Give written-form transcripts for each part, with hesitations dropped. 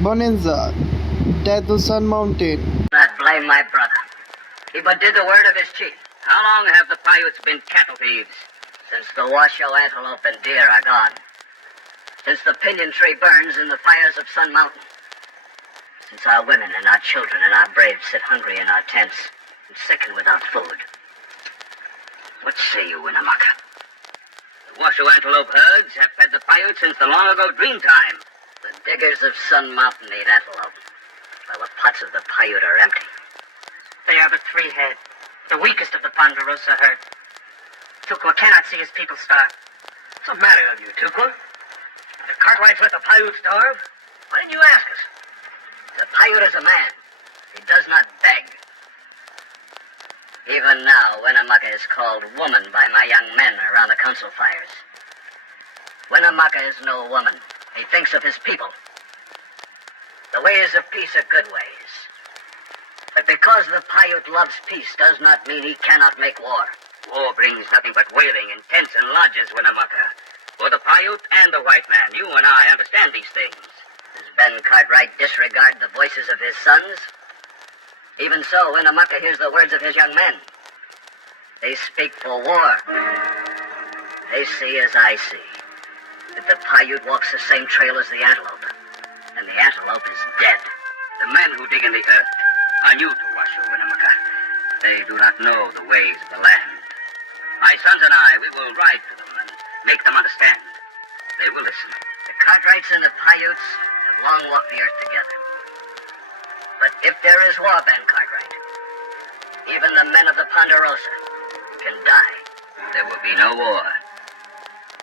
Bonanza, death of Sun Mountain. Not blame my brother. He but did the word of his chief. How long have the Paiutes been cattle thieves? Since the Washoe antelope and deer are gone. Since the pinyon tree burns in the fires of Sun Mountain. Since our women and our children and our braves sit hungry in our tents and sicken without food. What say you, Winnemucca? The Washoe antelope herds have fed the Paiutes since the long ago dream time. The diggers of Sun Mountain eat antelope, while the pots of the Paiute are empty. They are but 3 head, the weakest of the Ponderosa herd. Tukwa cannot see his people starve. What's the matter with you, Tukwa? The Cartwrights let the Paiute starve? Why didn't you ask us? The Paiute is a man. He does not beg. Even now, Winnemucca is called woman by my young men around the council fires. Winnemucca is no woman. He thinks of his people. The ways of peace are good ways. But because the Paiute loves peace does not mean he cannot make war. War brings nothing but wailing in tents and lodges, Winnemucca. For the Paiute and the white man, you and I understand these things. Does Ben Cartwright disregard the voices of his sons? Even so, Winnemucca hears the words of his young men. They speak for war. They see as I see. That the Paiute walks the same trail as the antelope. And the antelope is dead. The men who dig in the earth are new to Washoe, Winnemucca. They do not know the ways of the land. My sons and I, we will ride to them and make them understand. They will listen. The Cartwrights and the Paiutes have long walked the earth together. But if there is war, Ben Cartwright, even the men of the Ponderosa can die. There will be no war.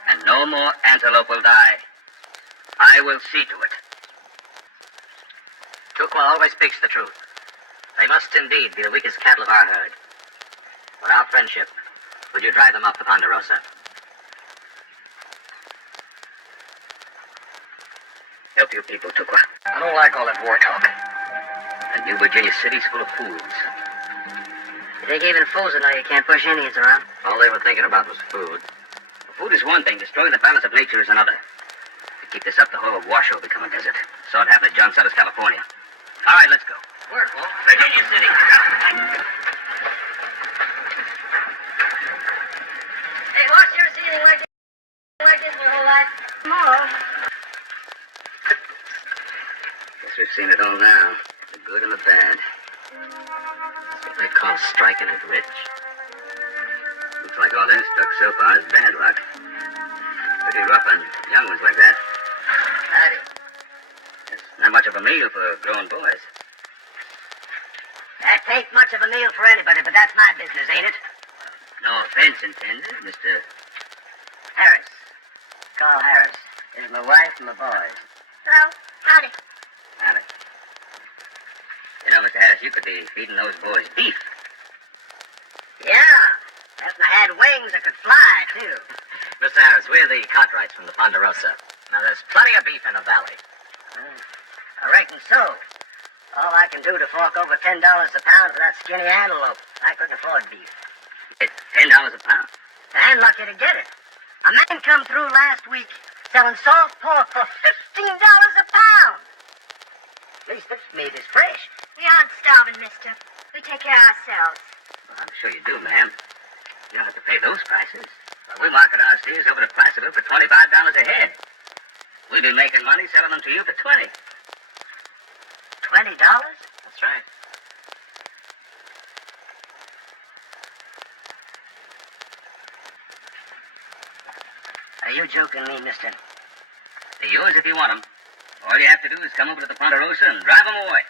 And no more antelope will die. I will see to it. Tukwa always speaks the truth. They must indeed be the weakest cattle of our herd. For our friendship, would you drive them off the Ponderosa? Help your people, Tukwa. I don't like all that war talk. That New Virginia city's full of fools. You think even fools would know you can't push Indians around? All they were thinking about was food. Food is one thing, destroying the balance of nature is another. To keep this up, the whole of Washoe will become a desert. Saw it happen at John Sutters, California. All right, let's go. Where, Paul? Virginia City. Hey, boss, you ever seen anything like this in your whole life? More. Guess we've seen it all now. The good and the bad. That's what they call striking it rich. Looks like all they're stuck so far is bad luck. Pretty rough on young ones like that. Howdy. It's not much of a meal for grown boys. That ain't much of a meal for anybody, but that's my business, ain't it? No offense intended, Mr. Harris. Carl Harris. This is my wife and my boys. Hello. Howdy. Howdy. You know, Mr. Harris, you could be feeding those boys beef. Yeah. If I had wings, I could fly, too. Mr. Harris, we're the Cartwrights from the Ponderosa. Now, there's plenty of beef in the valley. I reckon so. All I can do to fork over $10 a pound for that skinny antelope. I couldn't afford beef. It's $10 a pound? And lucky to get it. A man come through last week selling soft pork for $15 a pound. At least this meat is fresh. We aren't starving, mister. We take care of ourselves. Well, I'm sure you do, ma'am. You don't have to pay those prices. Well, we market our steers over to Placerville for $25 a head. We'll be making money selling them to you for $20. $20? That's right. Are you joking me, mister? They're yours if you want them. All you have to do is come over to the Ponderosa and drive them away.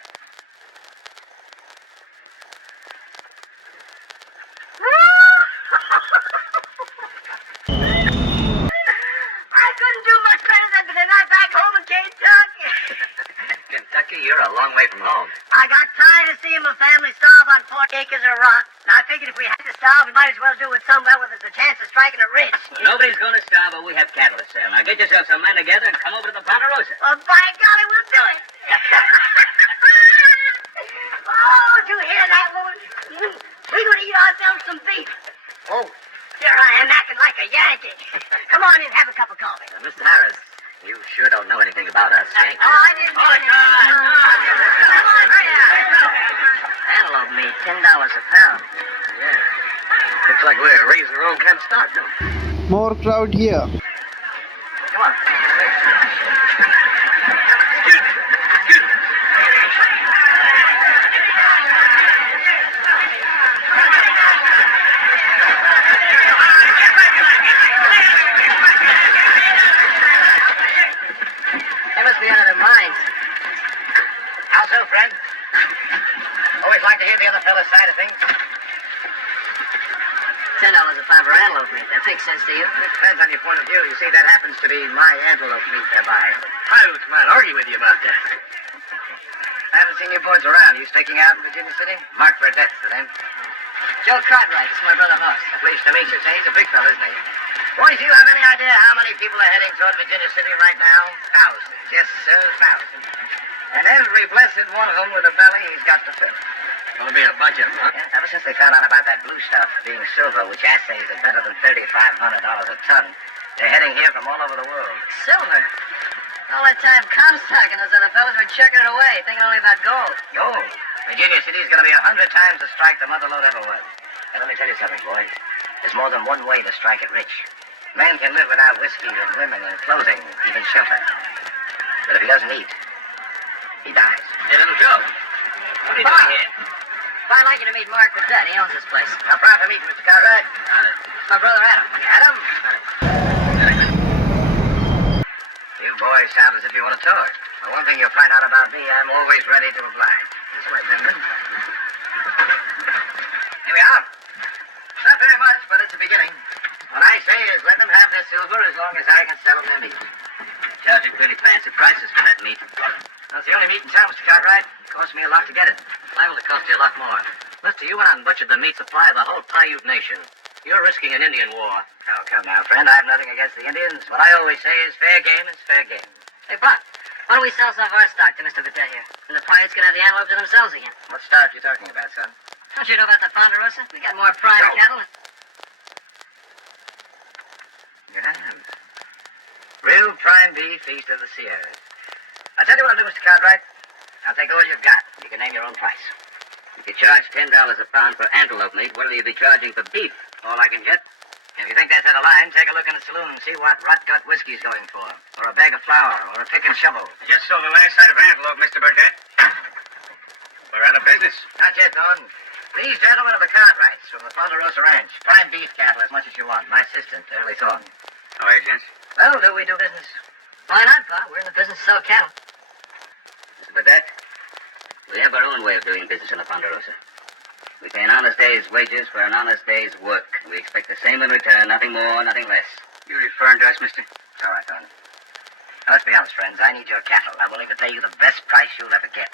I couldn't do much better than tonight back home in Kentucky. Kentucky, you're a long way from home. I got tired of seeing my family starve on 40 acres of rock. And I figured if we had to starve, we might as well do it somewhere where there's a chance of striking it rich. Nobody's going to starve, but we have cattle to sell. Now get yourself some men together and come over to the Ponderosa. Well, by golly, we'll do it. Oh, did you hear that, woman? We're going to eat ourselves some beef. Oh, here I am acting like a Yankee. Come on in, have a cup of coffee. Mr. Harris, you sure don't know anything about us, eh? Oh, I didn't know anything. program start, no? More crowd here. Come on. They must be out of their minds. How so, friend? Always like to hear the other fellow's side of things. $10 a pound for antelope meat. That makes sense to you? It depends on your point of view. You see, that happens to be my antelope meat they're buying. I might argue with you about that. I haven't seen you boys around. You staking out in Virginia City? Mark Burdette's the name. Joe Cartwright. It's my brother Hoss. Pleased to meet you. Say, he's a big fellow, isn't he? Boys, do you have any idea how many people are heading toward Virginia City right now? Thousands. Yes, sir, thousands. And every blessed one of them with a belly he's got to fill. Gonna be a bunch of them, huh? Yeah, ever since they found out about that blue stuff being silver, which assays are better than $3,500 a ton, they're heading here from all over the world. Silver? All that time Comstock and those other fellas were chucking it away, thinking only about gold. Gold? Virginia City's gonna be 100 times the strike the mother lode ever was. And let me tell you something, boys. There's more than one way to strike it rich. Man can live without whiskey and women and clothing, even shelter. But if he doesn't eat, he dies. Hey, little Joe. What are you doing here? I'd like you to meet Mark Burdette. He owns this place. I'm proud to meet you, Mr. Cartwright. It's my brother Adam. Adam? You boys sound as if you want to talk. The one thing you'll find out about me, I'm always ready to oblige. That's right, gentlemen. Here we are. It's not very much, but it's a beginning. What I say is let them have their silver as long as I can sell them their meat. Charging pretty fancy prices for that meat. That's the only meat in town, Mr. Cartwright. It cost me a lot to get it. Liable to cost you a lot more. Mister, you went out and butchered the meat supply of the whole Paiute nation. You're risking an Indian war. Oh, come now, friend. I have nothing against the Indians. What I always say is fair game is fair game. Hey, Buck, why don't we sell some of our stock to Mr. Burdette here? And the Paiutes can have the antelope to themselves again. What stock you talking about, son? Don't you know about the Ponderosa? We got more prime cattle. Yeah. Real prime beef east of the Sierras. I'll tell you what I'll do, Mr. Cartwright. I'll take all you've got. You can name your own price. If you charge $10 a pound for antelope meat, what'll you be charging for beef? All I can get. If you think that's out of line, take a look in the saloon and see what rot-gut whiskey's going for. Or a bag of flour, or a pick and shovel. I just sold the last sight of antelope, Mr. Burdette. We're out of business. Not yet, Don. These gentlemen are the Cartwrights from the Ponderosa Ranch. Prime beef cattle as much as you want. My assistant, Early Thornton. How are you, gents? Well, do we do business? Why not, Pa? We're in the business to sell cattle. Mr. Burdette, we have our own way of doing business in the Ponderosa. We pay an honest day's wages for an honest day's work. We expect the same in return, nothing more, nothing less. You referring to us, mister? All right, Don. Now, let's be honest, friends. I need your cattle. I'm willing to pay you the best price you'll ever get.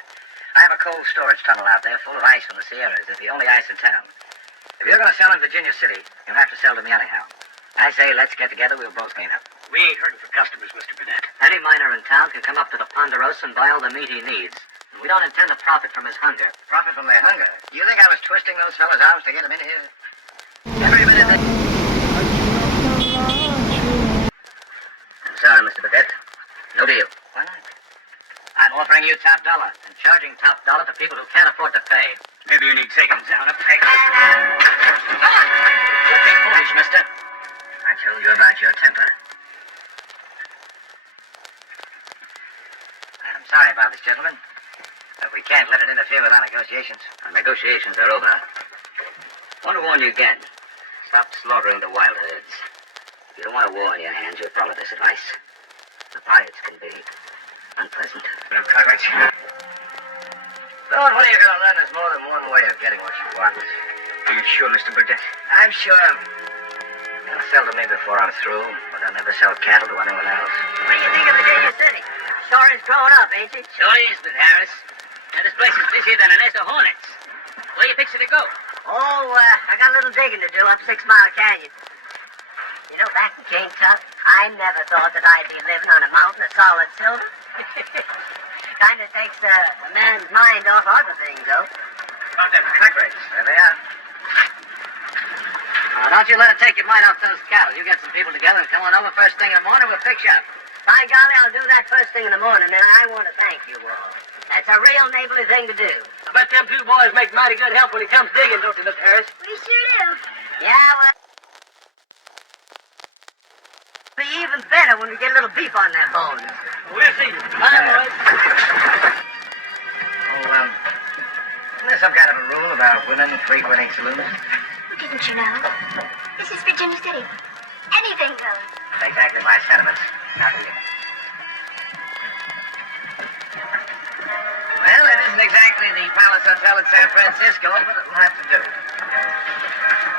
I have a cold storage tunnel out there full of ice from the Sierras. It's the only ice in town. If you're going to sell in Virginia City, you'll have to sell to me anyhow. I say let's get together. We'll both clean up. We ain't hurting for customers, Mr. Burdette. Any miner in town can come up to the Ponderosa and buy all the meat he needs. We don't intend to profit from his hunger. Profit from their hunger? You think I was twisting those fellas' arms to get them in here? Every minute they... I'm sorry, Mr. Burdette. No deal. Why not? I'm offering you top dollar and charging top dollar to people who can't afford to pay. Maybe you need taking down a peg. You're big foolish, mister. I told you about your temper. I'm sorry about this, gentlemen. But we can't let it interfere with our negotiations. Our negotiations are over. I want to warn you again. Stop slaughtering the wild herds. If you don't want a war on your hands, you'll follow this advice. The Paiutes can be unpleasant. No, Cartwright. Lord, what are you going to learn? There's more than one way of getting what you want. Are you sure, Mr. Burdette? I'm sure. They'll sell to me before I'm through, but I'll never sell cattle to anyone else. What do you think of Virginia City? Sure is growing up, ain't it? Sure is, but Harris. Now, this place is busier than a nest of hornets. Where you fixing to go? Oh, I got a little digging to do up 6 Mile Canyon. You know, back in Kentucky, I never thought that I'd be living on a mountain of solid silver. Kind of takes a man's mind off other things, though. About them Cartwrights. There they are. Don't you let it take your mind off those cattle. You get some people together and come on over first thing in the morning. We'll fix you up. By golly, I'll do that first thing in the morning, and I want to thank you all. That's a real neighborly thing to do. I bet them two boys make mighty good help when he comes digging, don't you, Mr. Harris? We sure do. Yeah, well... even better when we get a little beef on that bone. We'll see. Bye, boys. Isn't there some kind of a rule about women frequenting saloons? Didn't you know? This is Virginia City. Anything goes. Exactly my sentiments. Not really. Well, it isn't exactly the Palace Hotel in San Francisco, but it'll have to do.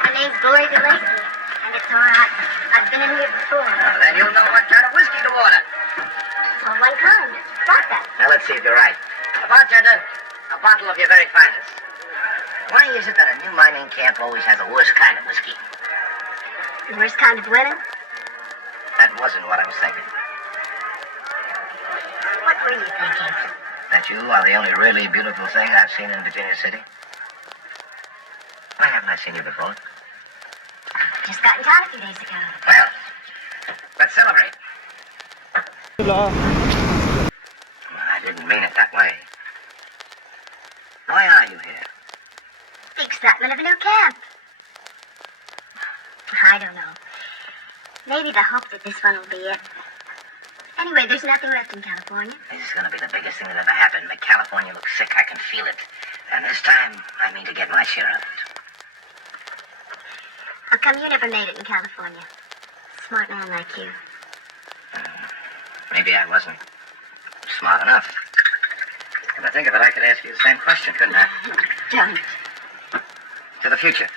My name's Gloria DeLacy, and it's all right. I've been in here before. Well, then you'll know what kind of whiskey to order. It's all one kind. Got that. Now, let's see if you're right. Bartender, a bottle of your very finest. Why is it that a new mining camp always has the worst kind of whiskey? The worst kind of women? That wasn't what I was thinking. What were you thinking? That you are the only really beautiful thing I've seen in Virginia City. Why haven't I seen you before? Just got in town a few days ago. Well, let's celebrate. Hello. I didn't mean it that way. Why are you here? The excitement of a new camp. I don't know. Maybe the hope that this one will be it. Anyway, there's nothing left in California. This is going to be the biggest thing that ever happened. Make California look sick. I can feel it. And this time, I mean to get my share of it. How come you never made it in California? Smart man like you. Maybe I wasn't smart enough. Come to think of it, I could ask you the same question, couldn't I? Don't. To the future.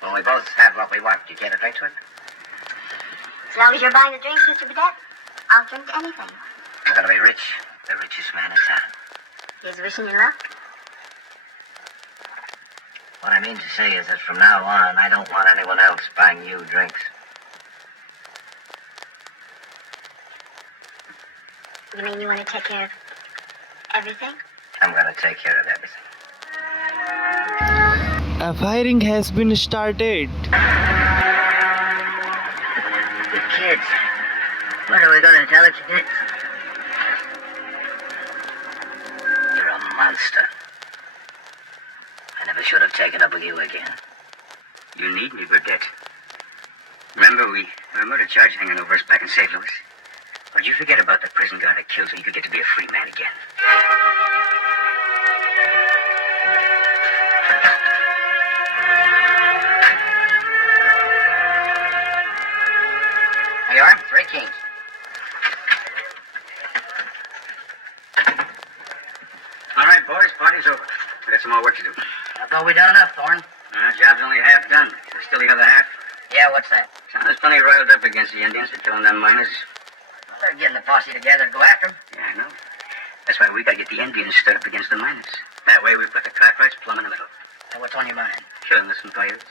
When we both have what we want, do you care to drink to it? As long as you're buying the drinks, Mr. Burdett, I'll drink to anything. I'm going to be rich. The richest man in town. Here's wishing you luck. What I mean to say is that from now on, I don't want anyone else buying you drinks. You mean you want to take care of everything? I'm going to take care of everything. A firing has been started. The kids. What are we going to tell the kids? You're a monster. I never should have taken up with you again. You need me, Burdett. Remember, we had a murder charge hanging over us back in St. Louis? Or did you forget about the prison guard I killed so you could get to be a free man again? Here you are, 3 Kings. All right, boys, party's over. We got some more work to do. I thought we'd done enough, Thorne. Job's only half done. There's still the other half. Yeah, what's that? There's plenty riled up against the Indians for killing them miners. They're getting the posse together to go after them. Yeah, I know. That's why we gotta get the Indians stood up against the miners. That way we put the cartwrights plumb in the middle. And what's on your mind? Killing the Sampayers.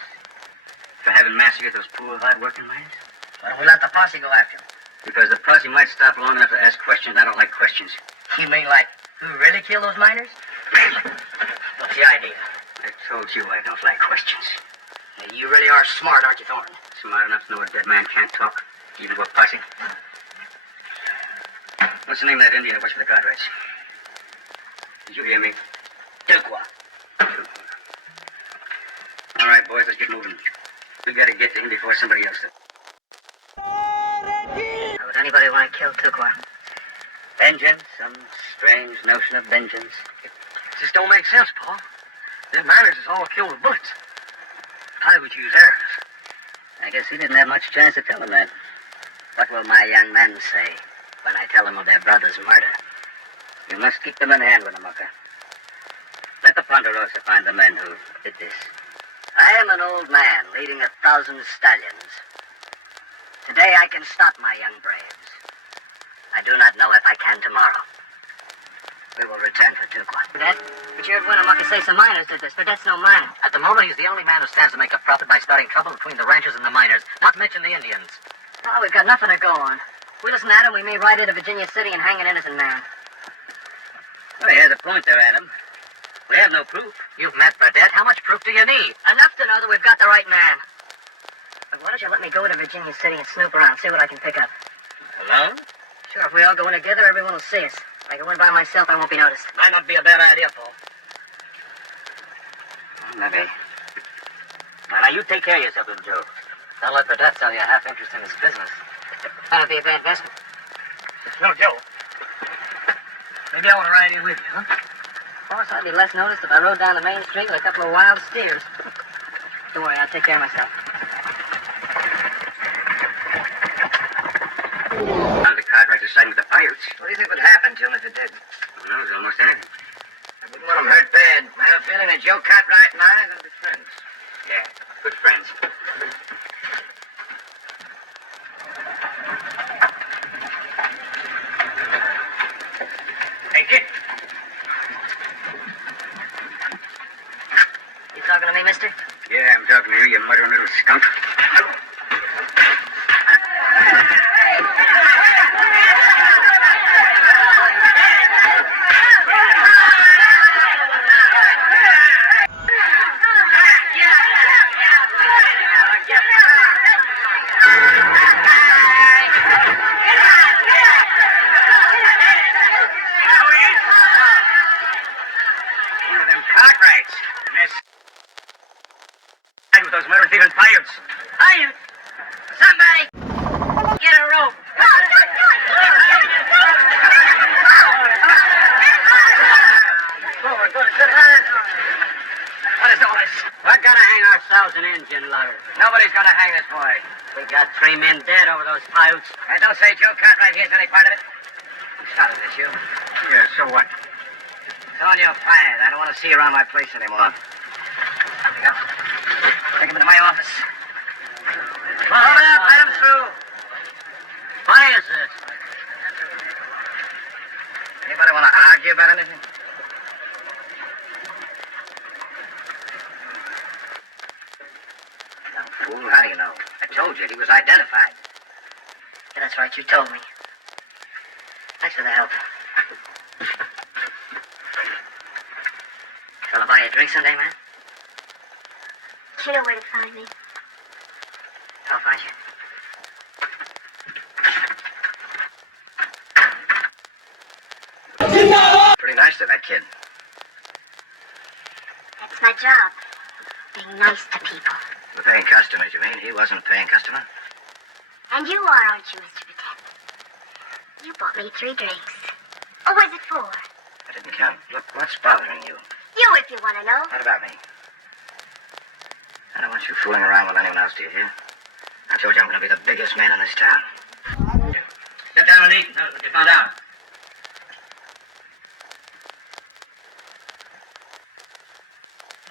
For having massacred those poor, hard-working miners. Why don't we let the posse go after them? Because the posse might stop long enough to ask questions. I don't like questions. You mean like, who really killed those miners? What's the idea? I told you I don't like questions. You really are smart, aren't you, Thorne? Smart enough to know a dead man can't talk, even to a posse. What's the name of that Indian that works for the cartwrights? Did you hear me? Duqua. All right, boys, let's get moving. We gotta get to him before somebody else does. Why would anybody want to kill Tukwa? Vengeance, some strange notion of vengeance. It just don't make sense, Paul. Them miners is all killed with bullets. I would use arrows. I guess he didn't have much chance to tell him that. What will my young men say when I tell them of their brother's murder? You must keep them in hand, Winnemucca. Let the Ponderosa find the men who did this. I am an old man leading 1,000 stallions. Today I can stop my young braves. I do not know if I can tomorrow. We will return for Tuqua. But you heard Winnemucca say some miners did this, but that's no miner. At the moment, he's the only man who stands to make a profit by starting trouble between the ranchers and the miners, not to mention the Indians. Oh, we've got nothing to go on. We listen to Adam, we may ride into Virginia City and hang an innocent man. Well, he has a point there, Adam. We have no proof. You've met Burdett. How much proof do you need? Enough to know that we've got the right man. But why don't you let me go to Virginia City and snoop around, see what I can pick up? Alone? Sure, if we all go in together, everyone will see us. If I go in by myself, I won't be noticed. Might not be a bad idea, Paul. Maybe. Now, you take care of yourself, little Joe. Don't let Burdett tell you I have interest in his business. That'd be a bad investment. No, Joe. Maybe I want to ride in with you, huh? Of course, I'd be less noticed if I rode down the main street with a couple of wild steers. Don't worry, I'll take care of myself. Found the cart right beside with the pirates. What do you think would happen to him if it did? Who knows, almost anything. I wouldn't want him hurt bad. I have a feeling that Joe Cartwright and I are going to be friends. Yeah, good friends. Hey, kid. You talking to me, mister? Yeah, I'm talking to you, you muttering little skunk. One of them Cartwrights. And they're with those murdering thieving pirates. Hiya! Somebody! Get a rope! What is all this? We're gonna hang ourselves an engine loader. Nobody's going to hang this boy. We got 3 men dead over those pirates. And don't say Joe Cartwright here's any part of it. Stop this, you. Yeah, so what? It's on your fired. I don't want to see you around my place anymore. Pick up. Take him into my office. Come on, over there. Let him through. What is this? Anybody want to argue about anything? Young fool, how do you know? I told you he was identified. Yeah, that's right, you told me. Thanks for the help. Shall I buy you a drink someday, man? You know where to find me. I'll find you. Pretty nice to that kid. That's my job. Being nice to people. The paying customers, you mean? He wasn't a paying customer. And you are, aren't you, Mr. Patel? You bought me 3 drinks. Or was it 4? I didn't count. Look, what's bothering you? You, if you want to know. What about me? I don't want you fooling around with anyone else, do you hear? I told you I'm going to be the biggest man in this town. Sit down and eat. That's what you found out.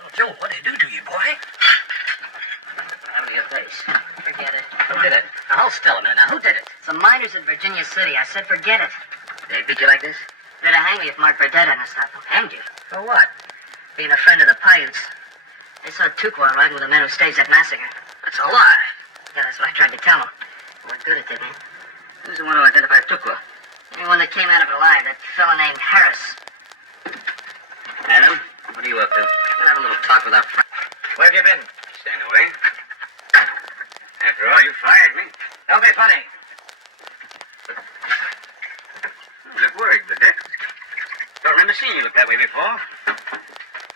Oh, Joe, what did he do to you, boy? Out of your face. Forget it. Who did it? Now, hold still a minute. Now, who did it? Some miners in Virginia City. I said forget it. They beat you like this? They'd have hanged me if Mark Burdett hadn't stopped them. Hanged you? For what? Being a friend of the Paiutes. They saw Tukwa riding with the men who staged that massacre. That's a lie. Yeah, that's what I tried to tell them. What good it did me. Who's the one who identified Tukwa? Anyone that came out of it alive, that fella named Harris. Adam, what are you up to? We'll have a little talk with our friend. Where have you been? Staying away. After all, you fired me. Don't be funny. You look worried, Burdett. Don't remember seeing you look that way before.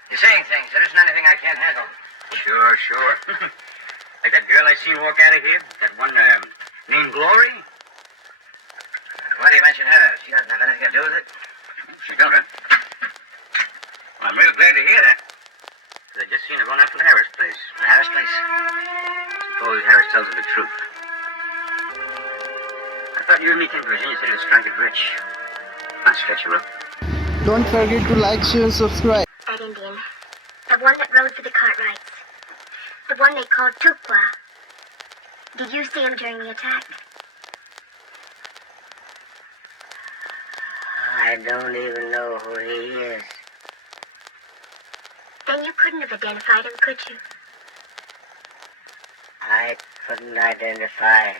You're saying things. There isn't anything I can't handle. Sure. Like that girl I seen walk out of here? That one, named Glory? Why do you mention her? She doesn't have anything to do with it. She don't, huh? Well, I'm real glad to hear that. 'Cause I just seen her going out from the Harris place. The Harris place? Suppose Harris tells her the truth. I thought you and me came to Virginia City to strike it rich. Not stretch you up. Don't forget to like, share, and subscribe. That Indian. The one that rode for the Cartwrights. The one they called Tukwa. Did you see him during the attack? I don't even know who he is. Then you couldn't have identified him, could you? I couldn't identify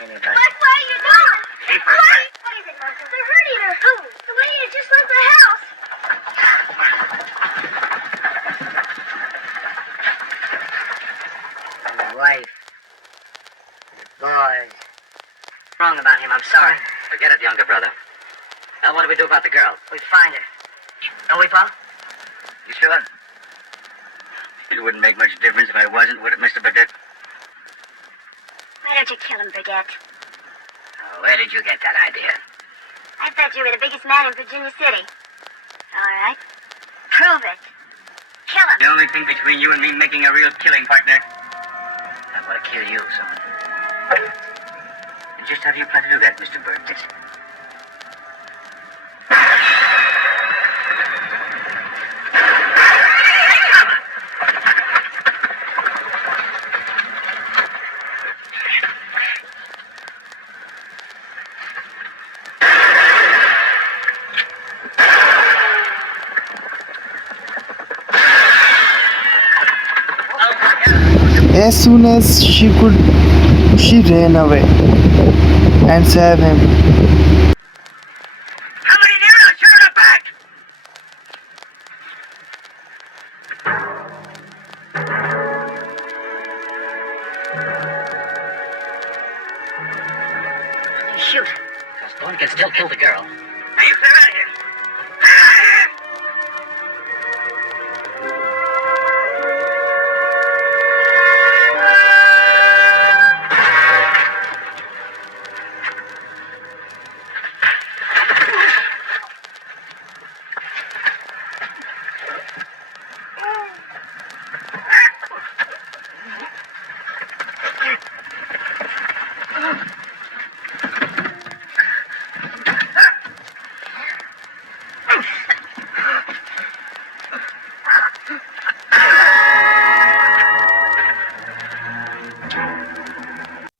anybody. What are you doing? Keep her What is it, Martha? They're hurting her. Who? The lady that just left the house. My wife. The boys. Wrong about him, I'm sorry. Forget it, younger brother. Now, what do we do about the girl? We find her. Don't we, Pa? You sure? It wouldn't make much difference if I wasn't, would it, Mr. Burdett? Why don't you kill him, Burdett? Where did you get that idea? I thought you were the biggest man in Virginia City. All right. Prove it. Kill him. The only thing between you and me making a real killing, partner. I'm gonna kill you, son. And just how do you plan to do that, Mr. Burdett? As soon as she could, she ran away and saved him. Coming near us, you're in the back! Shoot. Because Thorne can still kill the girl. Now you clear out of here.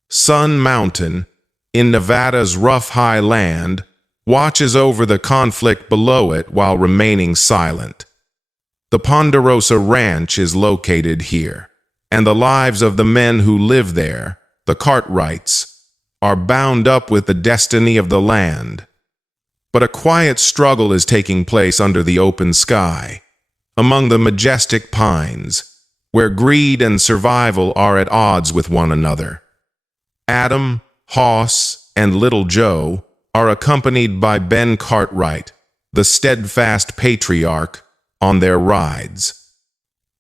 Sun Mountain, in Nevada's rough high land, watches over the conflict below it while remaining silent. The Ponderosa Ranch is located here, and the lives of the men who live there, the Cartwrights, are bound up with the destiny of the land. But a quiet struggle is taking place under the open sky, among the majestic pines, where greed and survival are at odds with one another. Adam, Hoss, and Little Joe are accompanied by Ben Cartwright, the steadfast patriarch, on their rides.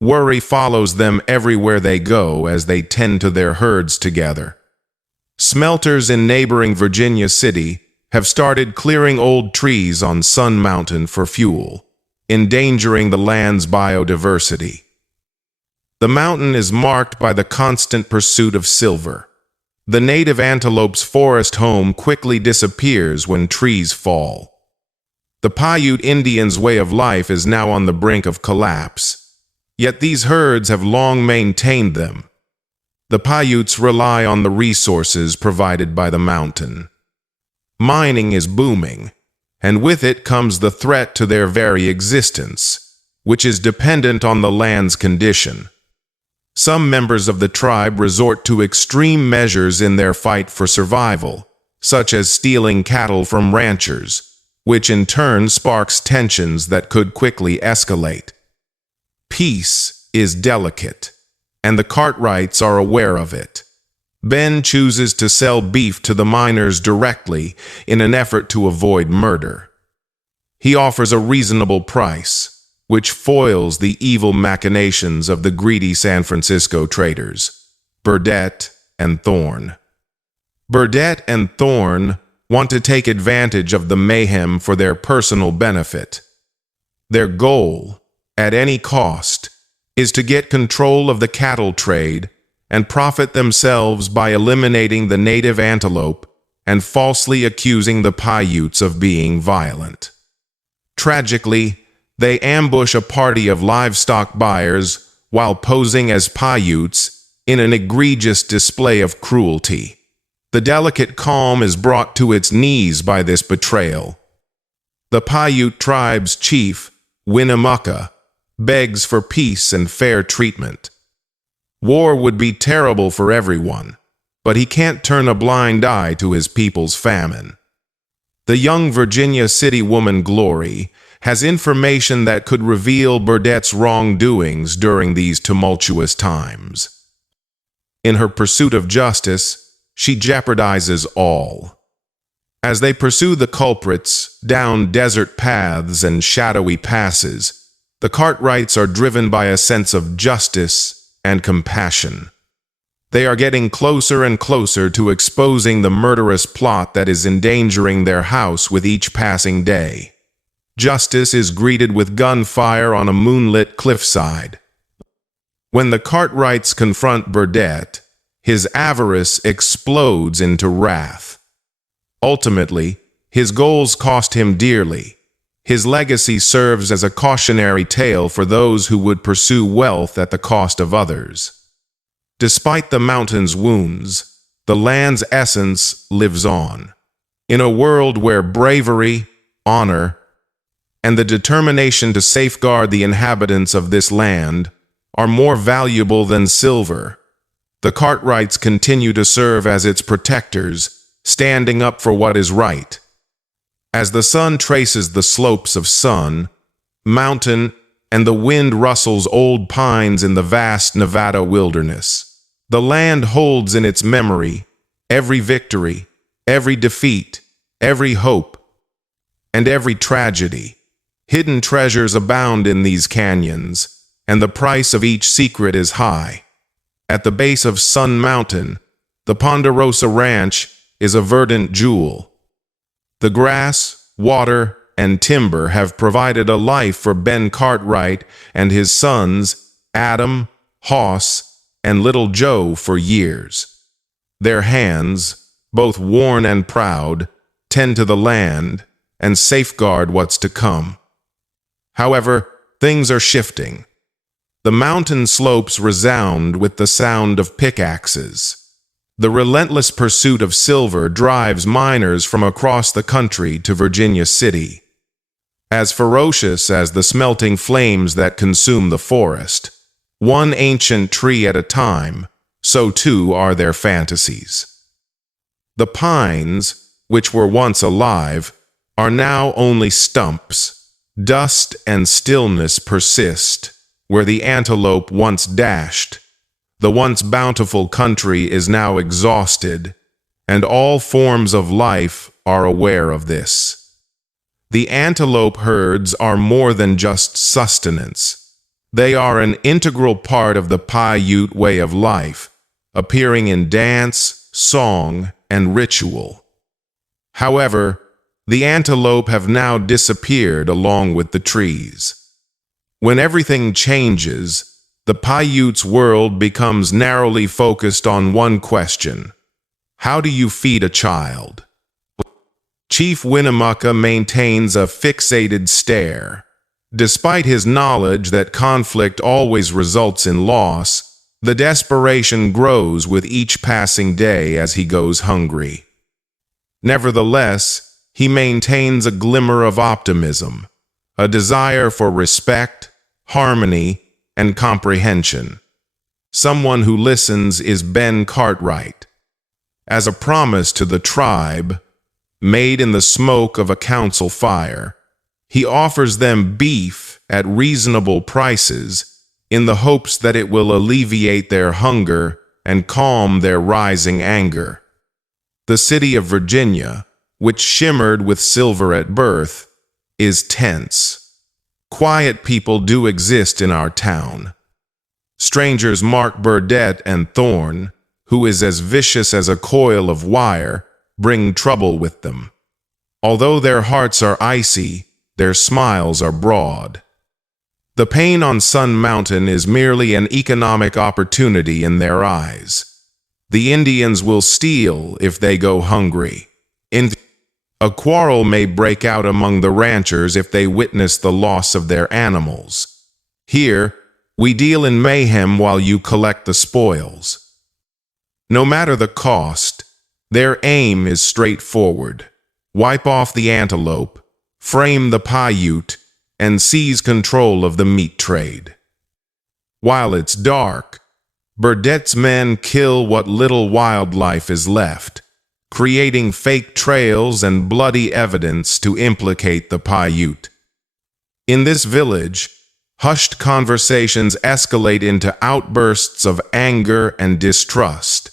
Worry follows them everywhere they go as they tend to their herds together. Smelters in neighboring Virginia City have started clearing old trees on Sun Mountain for fuel, endangering the land's biodiversity. The mountain is marked by the constant pursuit of silver. The native antelope's forest home quickly disappears when trees fall. The Paiute Indians' way of life is now on the brink of collapse, yet these herds have long maintained them. The Paiutes rely on the resources provided by the mountain. Mining is booming, and with it comes the threat to their very existence, which is dependent on the land's condition. Some members of the tribe resort to extreme measures in their fight for survival, such as stealing cattle from ranchers, which in turn sparks tensions that could quickly escalate. Peace is delicate, and the Cartwrights are aware of it. Ben chooses to sell beef to the miners directly in an effort to avoid murder. He offers a reasonable price, which foils the evil machinations of the greedy San Francisco traders, Burdett and Thorne. Burdett and Thorne want to take advantage of the mayhem for their personal benefit. Their goal, at any cost, is to get control of the cattle trade and profit themselves by eliminating the native antelope and falsely accusing the Paiutes of being violent. Tragically, they ambush a party of livestock buyers while posing as Paiutes in an egregious display of cruelty. The delicate calm is brought to its knees by this betrayal. The Paiute tribe's chief, Winnemucca, begs for peace and fair treatment. War would be terrible for everyone, but he can't turn a blind eye to his people's famine. The young Virginia City woman Glory has information that could reveal Burdett's wrongdoings during these tumultuous times. In her pursuit of justice, she jeopardizes all. As they pursue the culprits down desert paths and shadowy passes, the Cartwrights are driven by a sense of justice and compassion. They are getting closer and closer to exposing the murderous plot that is endangering their house with each passing day. Justice is greeted with gunfire on a moonlit cliffside. When the Cartwrights confront Burdett, his avarice explodes into wrath. Ultimately, his goals cost him dearly. His legacy serves as a cautionary tale for those who would pursue wealth at the cost of others. Despite the mountain's wounds, the land's essence lives on. In a world where bravery, honor, and the determination to safeguard the inhabitants of this land are more valuable than silver, the Cartwrights continue to serve as its protectors, standing up for what is right. As the sun traces the slopes of Sun Mountain and the wind rustles old pines in the vast Nevada wilderness, the land holds in its memory every victory, every defeat, every hope, and every tragedy. Hidden treasures abound in these canyons, and the price of each secret is high. At the base of Sun Mountain, the Ponderosa Ranch is a verdant jewel. The grass, water, and timber have provided a life for Ben Cartwright and his sons, Adam, Hoss, and Little Joe for years. Their hands, both worn and proud, tend to the land and safeguard what's to come. However, things are shifting. The mountain slopes resound with the sound of pickaxes. The relentless pursuit of silver drives miners from across the country to Virginia City. As ferocious as the smelting flames that consume the forest, one ancient tree at a time, so too are their fantasies. The pines, which were once alive, are now only stumps. Dust and stillness persist where the antelope once dashed. The once bountiful country is now exhausted, and all forms of life are aware of this. The antelope herds are more than just sustenance. They are an integral part of the Paiute way of life, appearing in dance, song, and ritual. However, the antelope have now disappeared along with the trees. When everything changes, the Paiute's world becomes narrowly focused on one question: how do you feed a child? Chief Winnemucca maintains a fixated stare. Despite his knowledge that conflict always results in loss, the desperation grows with each passing day as he goes hungry. Nevertheless, he maintains a glimmer of optimism, a desire for respect, harmony, and comprehension. Someone who listens is Ben Cartwright. As a promise to the tribe, made in the smoke of a council fire, he offers them beef at reasonable prices in the hopes that it will alleviate their hunger and calm their rising anger. The city of Virginia, which shimmered with silver at birth, is tense. Quiet people do exist in our town. Strangers Mark Burdett and Thorne, who is as vicious as a coil of wire, bring trouble with them. Although their hearts are icy, their smiles are broad. The pain on Sun Mountain is merely an economic opportunity in their eyes. The Indians will steal if they go hungry. A quarrel may break out among the ranchers if they witness the loss of their animals. Here, we deal in mayhem while you collect the spoils. No matter the cost, their aim is straightforward: wipe off the antelope, frame the Paiute, and seize control of the meat trade. While it's dark, Burdett's men kill what little wildlife is left, creating fake trails and bloody evidence to implicate the Paiute. In this village, hushed conversations escalate into outbursts of anger and distrust.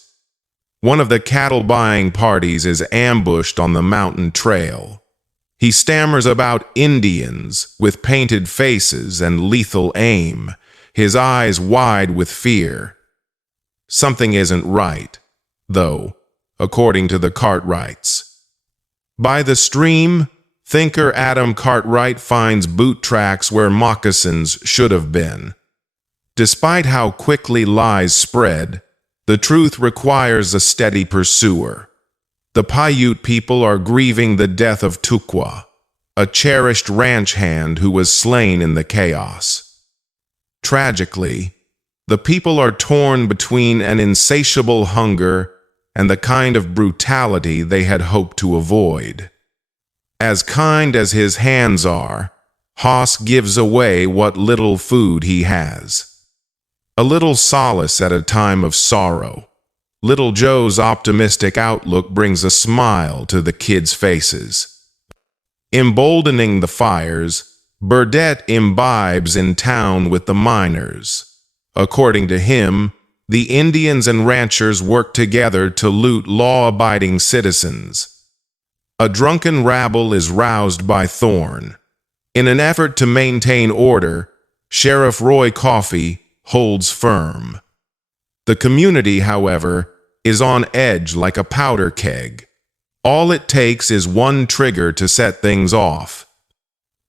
One of the cattle-buying parties is ambushed on the mountain trail. He stammers about Indians with painted faces and lethal aim, his eyes wide with fear. Something isn't right, though, according to the Cartwrights. By the stream, thinker Adam Cartwright finds boot tracks where moccasins should have been. Despite how quickly lies spread, the truth requires a steady pursuer. The Paiute people are grieving the death of Tukwa, a cherished ranch hand who was slain in the chaos. Tragically, the people are torn between an insatiable hunger and the kind of brutality they had hoped to avoid. As kind as his hands are, Haas gives away what little food he has. A little solace at a time of sorrow. Little Joe's optimistic outlook brings a smile to the kids' faces. Emboldening the fires, Burdett imbibes in town with the miners. According to him, the Indians and ranchers work together to loot law-abiding citizens. A drunken rabble is roused by Thorne. In an effort to maintain order, Sheriff Roy Coffey holds firm. The community, however, is on edge like a powder keg. All it takes is one trigger to set things off.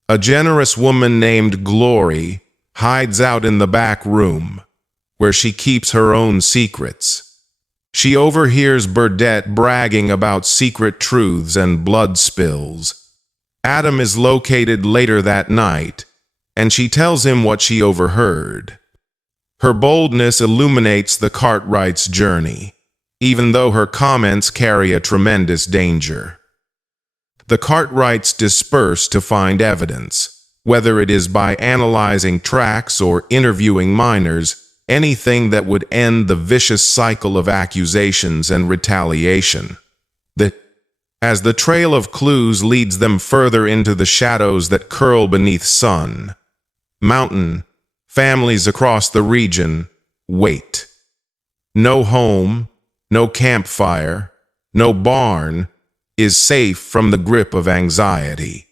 A generous woman named Glory hides out in the back room, where she keeps her own secrets. She overhears Burdett bragging about secret truths and blood spills. Adam is located later that night, and she tells him what she overheard. Her boldness illuminates the Cartwrights' journey, even though her comments carry a tremendous danger. The Cartwrights disperse to find evidence, whether it is by analyzing tracks or interviewing miners, anything that would end the vicious cycle of accusations and retaliation. As the trail of clues leads them further into the shadows that curl beneath Sun Mountain, families across the region wait. No home, no campfire, no barn is safe from the grip of anxiety.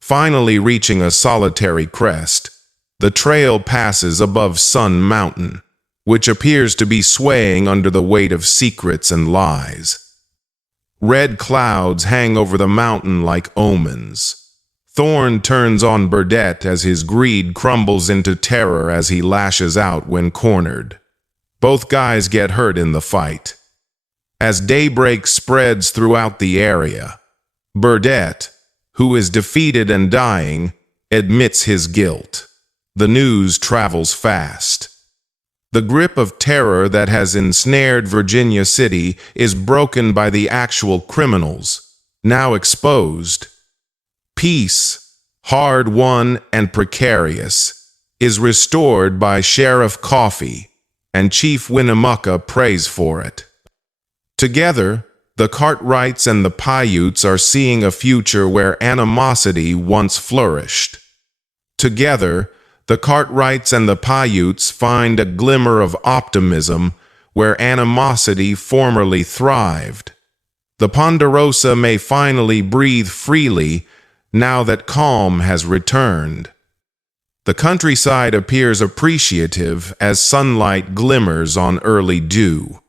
Finally reaching a solitary crest, the trail passes above Sun Mountain, which appears to be swaying under the weight of secrets and lies. Red clouds hang over the mountain like omens. Thorne turns on Burdett as his greed crumbles into terror as he lashes out when cornered. Both guys get hurt in the fight. As daybreak spreads throughout the area, Burdett, who is defeated and dying, admits his guilt. The news travels fast. The grip of terror that has ensnared Virginia City is broken by the actual criminals, now exposed. Peace, hard-won and precarious, is restored by Sheriff Coffey, and Chief Winnemucca prays for it. Together, the Cartwrights and the Paiutes are seeing a future where animosity once flourished. Together, the Cartwrights and the Paiutes find a glimmer of optimism where animosity formerly thrived. The Ponderosa may finally breathe freely now that calm has returned. The countryside appears appreciative as sunlight glimmers on early dew.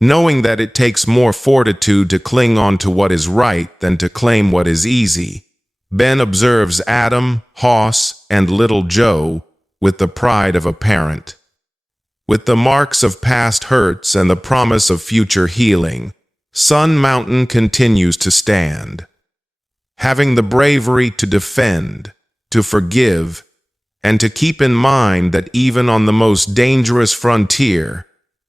Knowing that it takes more fortitude to cling on to what is right than to claim what is easy, Ben observes Adam, Hoss, and Little Joe with the pride of a parent. With the marks of past hurts and the promise of future healing, Sun Mountain continues to stand. Having the bravery to defend, to forgive, and to keep in mind that even on the most dangerous frontier,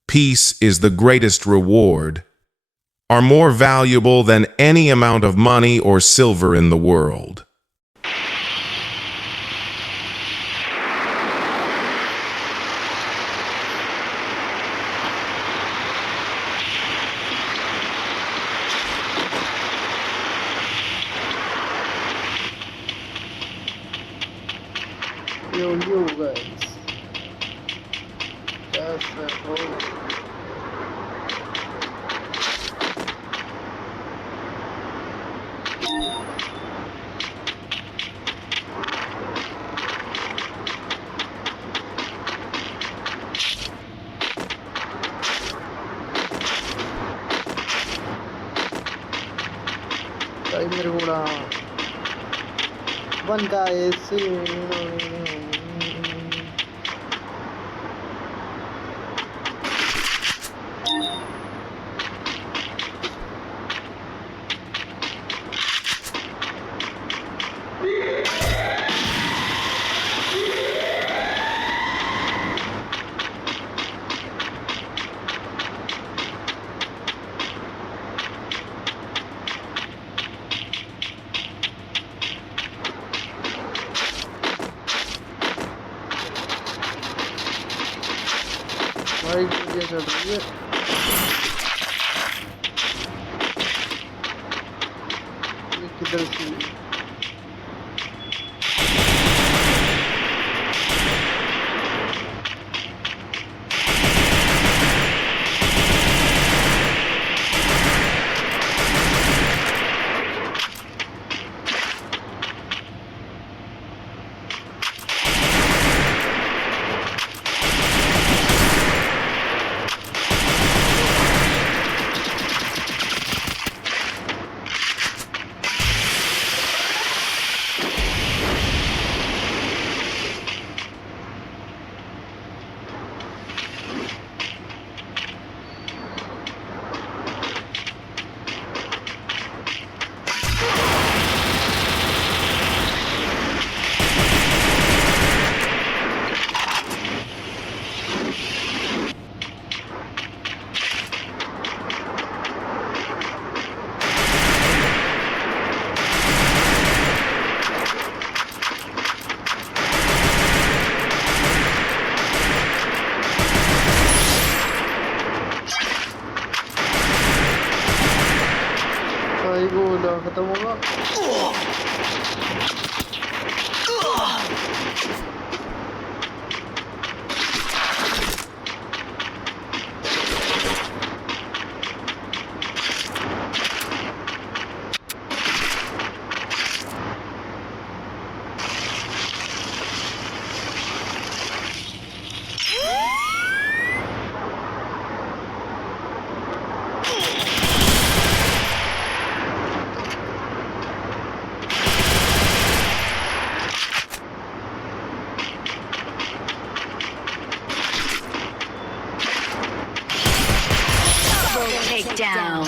peace is the greatest reward, are more valuable than any amount of money or silver in the world. Yo guys, that's the whole. One guy is singing. भाई ये चल रही है ये किधर से भाई गोला खत्म होगा Takedown.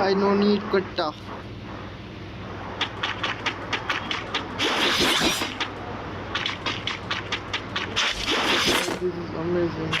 I no need kutta. This is amazing.